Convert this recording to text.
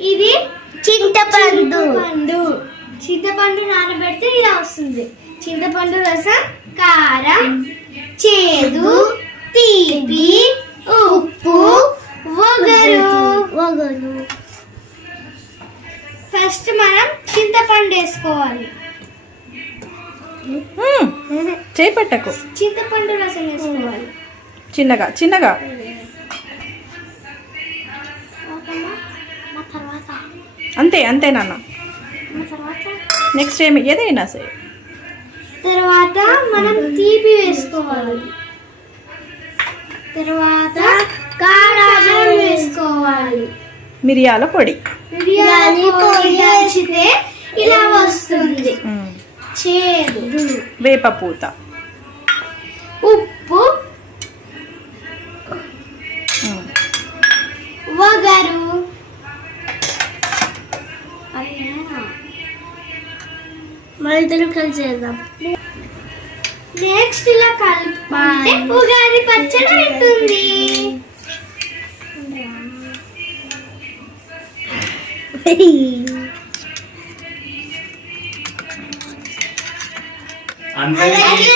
ఇది చింతపండు. పండు చింతపండు నానబెడితే ఇలా వస్తుంది. చింతపండు రసం కారం చేదు తీపి ఉప్పు వగరు. వగరు. ఫస్ట్ మనం చింతపండు వేసుకోవాలి. చేపట్టకు చింతపండు రసం వేసుకోవాలి. చిన్నగా చిన్నగా. అంతే అంతే నాన్న. నెక్స్ట్ ఏమి ఏదైనా సరే. తర్వాత మనం తీపి వేసుకోవాలి. తర్వాత కారం వేసుకోవాలి. మిరియాల పొడి. మిరియాలు పొడి దంచితే ఇలా వస్తుంది. మ్మ్. చేదు. వేప మరి ఇద్దరు కలిసి చేద్దాం. నెక్స్ట్ ఇలా కలుపుకుంటే ఉగాది పచ్చడి అవుతుంది. అందరికీ